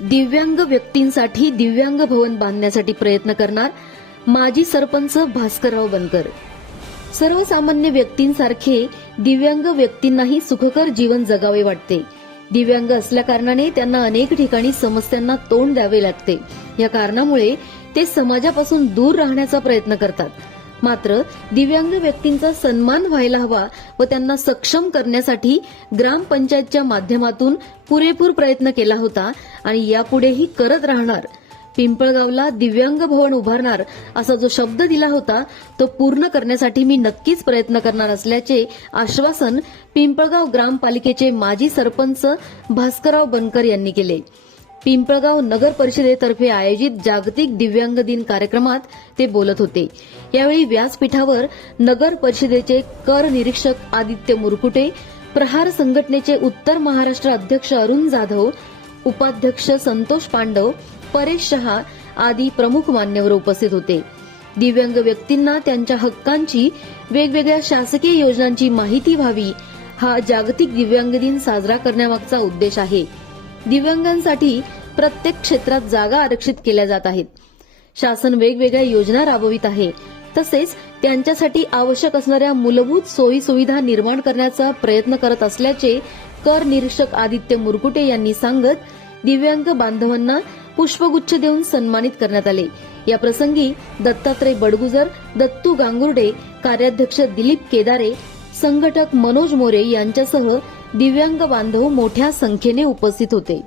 दिव्यांग व्यक्तींसाठी दिव्यांग भवन बांधण्यासाठी प्रयत्न करणार माजी सरपंच भास्करराव बनकर. सर्वसामान्य व्यक्तींसारखे दिव्यांग व्यक्तींनाही सुखकर जीवन जगावे वाटते. दिव्यांग असल्याकारणाने त्यांना अनेक ठिकाणी समस्यांना तोंड द्यावे लागते. या कारणामुळे ते समाजापासून दूर राहण्याचा प्रयत्न करतात. मात्र दिव्यांग व्यक्तींचा सन्मान व्हायला हवा व त्यांना सक्षम करण्यासाठी ग्रामपंचायतच्या माध्यमातून पुरेपूर प्रयत्न केला होता आणि यापुढेही करत राहणार. पिंपळगावला दिव्यांग भवन उभारणार असा जो शब्द दिला होता तो पूर्ण करण्यासाठी मी नक्कीच प्रयत्न करणार असल्याचे आश्वासन पिंपळगाव ग्रामपालिकेचे माजी सरपंच भास्करराव बनकर यांनी केले. पिंपळगाव नगर परिषदेतर्फे आयोजित जागतिक दिव्यांग दिन कार्यक्रमात ते बोलत होते. यावेळी व्यासपीठावर नगर परिषदेचे कर निरीक्षक आदित्य मुरकुटे प्रहार संघटनेचे उत्तर महाराष्ट्र अध्यक्ष अरुण जाधव उपाध्यक्ष संतोष पांडव परेश शहा आदी प्रमुख मान्यवर उपस्थित होते. दिव्यांग व्यक्तींना त्यांच्या हक्कांची वेगवेगळ्या शासकीय योजनांची माहिती व्हावी हा जागतिक दिव्यांग दिन साजरा करण्यामागचा उद्देश आहे. दिव्यांगांसाठी प्रत्येक क्षेत्रात जागा आरक्षित केल्या जात आहेत. शासन वेगवेगळ्या योजना राबवित आहे. तसेच त्यांच्यासाठी आवश्यक असणाऱ्या मूलभूत सोयी सुविधा निर्माण करण्याचा प्रयत्न करत असल्याचे कर निरीक्षक आदित्य मुरकुटे यांनी सांगत दिव्यांग बांधवांना पुष्पगुच्छ देऊन सन्मानित करण्यात आले. या प्रसंगी दत्तात्रय बडगुजर दत्तू गांगुर्डे कार्याध्यक्ष दिलीप केदारे संघटक मनोज मोरे यांच्यासह दिव्यांग बांधव मोठ्या संख्येने उपस्थित होते.